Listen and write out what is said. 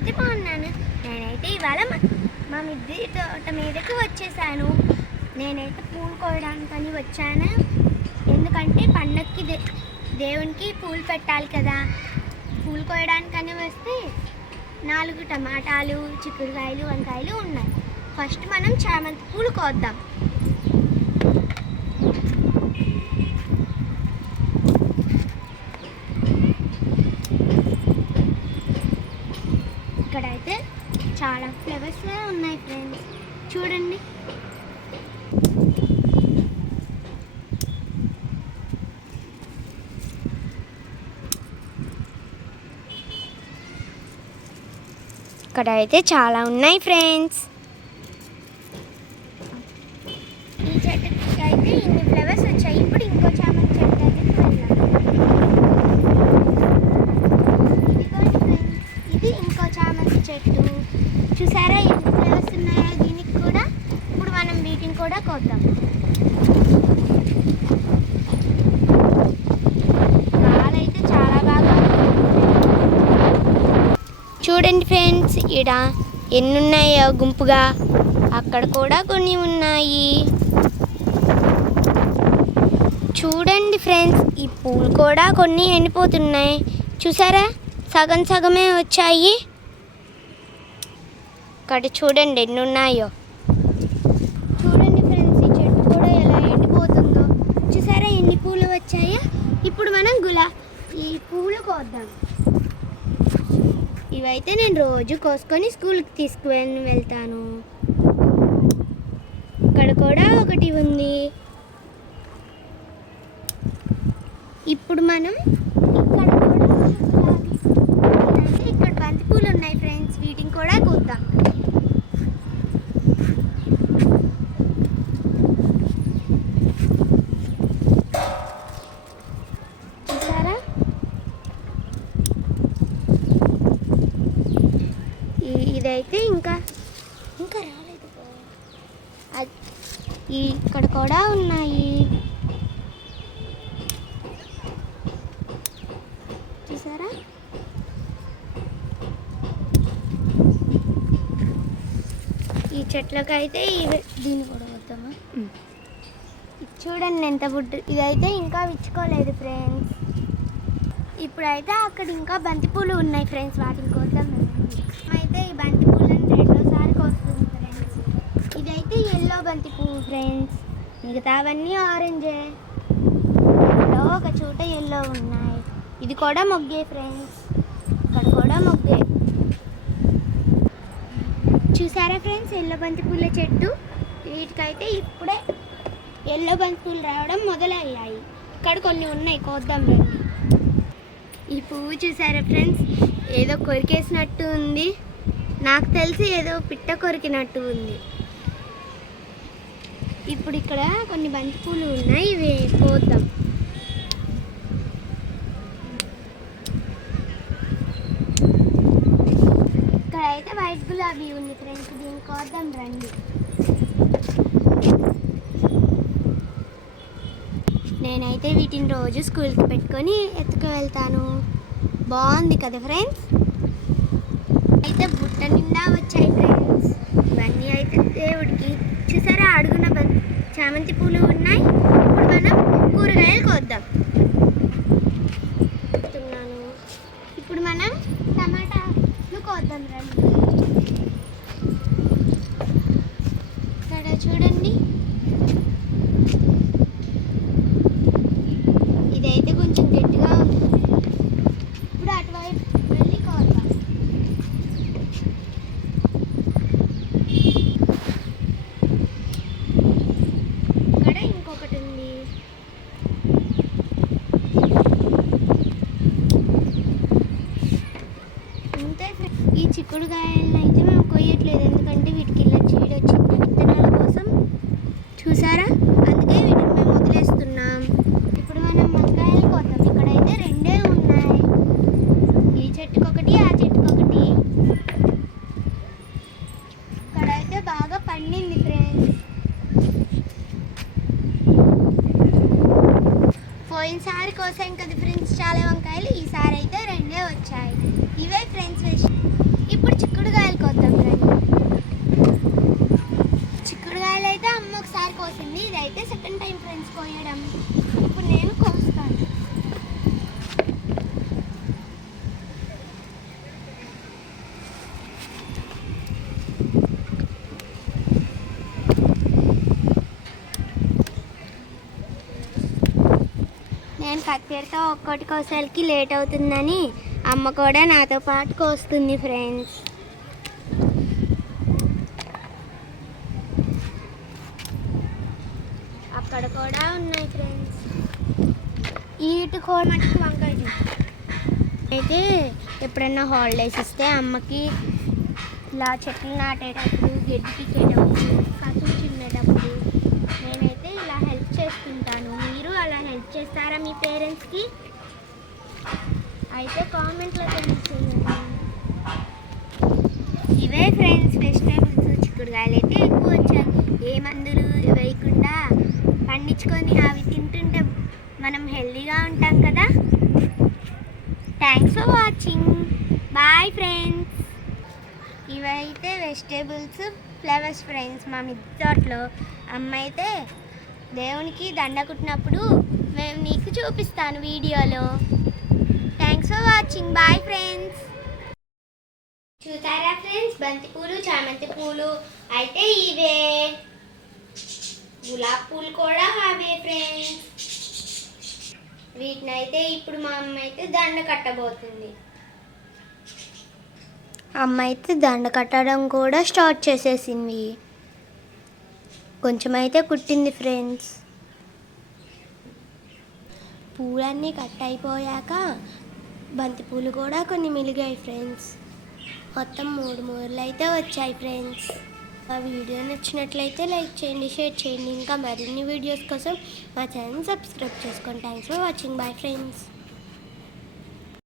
నేనైతే బాగున్నాను. నేనైతే ఇవాళ మా మిద్దె తోట మీదకి వచ్చేసాను. నేనైతే పూలు కోయడానికని వచ్చాను. ఎందుకంటే పండక్కి దేవునికి పూలు పెట్టాలి కదా. పూలు కోయడానికని వస్తే 4 టమాటాలు, చిక్కుడుకాయలు, వంకాయలు ఉన్నాయి. ఫస్ట్ మనం చామంతి పూలు కోద్దాం. ఇక్కడైతే చాలా ఫ్లవర్స్ ఉన్నాయి ఫ్రెండ్స్, చూడండి. ఇక్కడైతే చాలా ఉన్నాయి ఫ్రెండ్స్. ఈ చెట్టుకి అయితే ఇన్ని ఫ్లవర్స్ వచ్చాయి. ఇప్పుడు ఇంకో చామంతి చెట్టు అయితే ఇది ఇంకో చామంతి చెట్టు. చూసారా ఎన్ని ఫ్లవర్స్ ఉన్నాయో దీనికి కూడా. ఇప్పుడు మనం వీటిని కూడా కోద్దాం. పాలైతే చాలా బాగా చూడండి ఫ్రెండ్స్, ఇక్కడ ఎన్ని ఉన్నాయో గుంపుగా. అక్కడ కూడా కొన్ని ఉన్నాయి. చూడండి ఫ్రెండ్స్, ఈ పూలు కూడా కొన్ని ఎండిపోతున్నాయి. చూసారా, సగం సగమే వచ్చాయి. ఇక్కడ చూడండి ఎన్ని ఉన్నాయో. చూడండి ఫ్రెండ్స్, ఈ చెట్టు కూడా ఎలా ఎండిపోతుందో. చూసారా ఎన్ని పూలు వచ్చాయో. ఇప్పుడు మనం ఈ పూలు కోద్దాం. ఇవైతే నేను రోజు కోసుకొని స్కూల్కి తీసుకుని వెళ్తాను. ఇక్కడ కూడా ఒకటి ఉంది. ఇప్పుడు మనం ఇక్కడ బంతి పూలు ఉన్నాయి ఫ్రెండ్స్, వీటిని కూడా కోద్దాం. చూసారా, ఇదైతే ఇంకా రాలేదు. ఇక్కడ కూడా ఉన్నాయి. చూసారా, ఈ చెట్లకు అయితే దీన్ని కూడా వద్దామా. చూడండి ఎంత బుడ్డు. ఇదైతే ఇంకా విచ్చుకోలేదు ఫ్రెండ్స్. ఇప్పుడైతే అక్కడ ఇంకా బంతిపూలు ఉన్నాయి ఫ్రెండ్స్, వాటిని కోద్దాం. అయితే ఈ బంతి పూలను రెండోసారి కోస్తుంది ఫ్రెండ్స్. ఇదైతే ఎల్లో బంతి పువ్వు ఫ్రెండ్స్, మిగతావన్నీ ఆరెంజే. ఒక చోట ఎల్లో ఉన్నాయి. ఇది కూడా మొగ్గే ఫ్రెండ్స్, ఇక్కడ కూడా మొగ్గే. చూసారా ఫ్రెండ్స్ ఎల్లో బంతి పూల చెట్టు. వీటికైతే ఇప్పుడే ఎల్లో బంతి పూలు రావడం మొదలయ్యాయి. ఇక్కడ కొన్ని ఉన్నాయి, కోద్దాం రండి. ఈ పువ్వు చూసారా ఫ్రెండ్స్, ఏదో కొరికేసినట్టు ఉంది. నాకు తెలిసి ఏదో పిట్ట కొరికినట్టు ఉంది. ఇప్పుడు ఇక్కడ కొన్ని బంతి పూలు ఉన్నాయి, ఇవి కోద్దాం. ఇక్కడ అయితే వైట్ గులాబీ ఉంది ఫ్రెండ్స్, దీన్ని కోద్దాం రండి. నేనైతే వీటిని రోజు స్కూల్కి పెట్టుకొని ఎత్తుకు వెళ్తాను. బాగుంది కదా ఫ్రెండ్స్. అయితే బుట్ట నిండా వచ్చాయి ఫ్రెండ్స్. ఇవన్నీ అయితే దేవుడికి. చూసారా అడుగున చామంతి పూలు ఉన్నాయి. ఇప్పుడు మనం కూరగాయలు కోద్దాం. ఇప్పుడు మనం టమాటాలు కోద్దాం రండి. ఇక్కడ చూడండి, ఇదైతే కొంచెం గట్టిగా ఉంది. ఇప్పుడు అటువైపు వెళ్ళి కోద్దాం. ఇక్కడ ఇంకొకటి ఉంది. అంతే. ఈ చిక్కుడుకాయలను అయితే మేము కొయ్యట్లేదు, ఎందుకంటే వీటికి ఇలా చీడ వచ్చింది విత్తనాల కోసం. చూసారా, అందుకే వీటిని మేము వదిలేస్తున్నాం. ఇప్పుడు మనం వంకాయలు కోద్దాం. ఇక్కడైతే 2 ఉన్నాయి. ఈ చెట్టుకొకటి, ఆ చెట్టుకొకటి. ఇక్కడైతే బాగా పండింది ఫ్రెండ్స్. పోయినసారి కోసాం కదా ఫ్రెండ్స్ చాలా వంకాయలు, ఈసారి అయితే 2 వచ్చాయి. ఇవే ఫ్రెండ్స్. ఇప్పుడు నేను కత్తెరతో ఒక్కటి కోసలకి లేట్ అవుతుందని అమ్మ కూడా నాతో పాటు కోస్తుంది ఫ్రెండ్స్. అక్కడ కూడా ఉన్నాయి ఫ్రెండ్స్. ఈటు కోమటికి వంకాయ అయితే ఎప్పుడన్నా హాలిడేస్ ఇస్తే అమ్మకి ఇలా చెట్లు నాటేటప్పుడు, గడ్డి పీకేటప్పుడు, కసులు చిమ్మేటప్పుడు నేనైతే ఇలా హెల్ప్ చేస్తుంటాను. మీరు అలా హెల్ప్ చేస్తారా మీ పేరెంట్స్కి? అయితే కామెంట్లో తెలియజేయండి. ఇవే ఫ్రెండ్స్ వెజిటేబుల్స్. చిక్కుడుకాయలు అయితే ఎక్కువ వచ్చాయి. ఏ మందులు వేయకుండా పండించుకొని అవి తింటుంటే మనం హెల్తీగా ఉంటాం కదా. Thanks for watching. Bye friends. ఇవైతే వెజిటేబుల్స్, ఫ్లవర్స్ ఫ్రెండ్స్. మా మిద్దె తోటలో అమ్మ అయితే దేవునికి దండ కుట్టినప్పుడు మేము నీకు చూపిస్తాను వీడియోలో. Thanks for watching. Bye friends. చూసారా ఫ్రెండ్స్, బంతిపూలు, చామంతి పూలు అయితే ఇవే, గులాబీ పూలు కూడా అవే ఫ్రెండ్స్. వీటిని అయితే ఇప్పుడు మా అమ్మ అయితే దండ కట్టబోతుంది. అమ్మ అయితే దండ కట్టడం కూడా స్టార్ట్ చేసేసింది. కొంచెం అయితే కుట్టింది ఫ్రెండ్స్. పూలన్నీ కట్ అయిపోయాక బంతిపూలు కూడా కొన్ని మిలిగాయి ఫ్రెండ్స్. మొత్తం 3 మూరలు అయితే వచ్చాయి ఫ్రెండ్స్. మా వీడియో నచ్చినట్లయితే లైక్ చేయండి, షేర్ చేయండి. ఇంకా మరిన్ని వీడియోస్ కోసం మా ఛానల్ సబ్స్క్రైబ్ చేసుకోండి. Thanks for watching. Bye friends.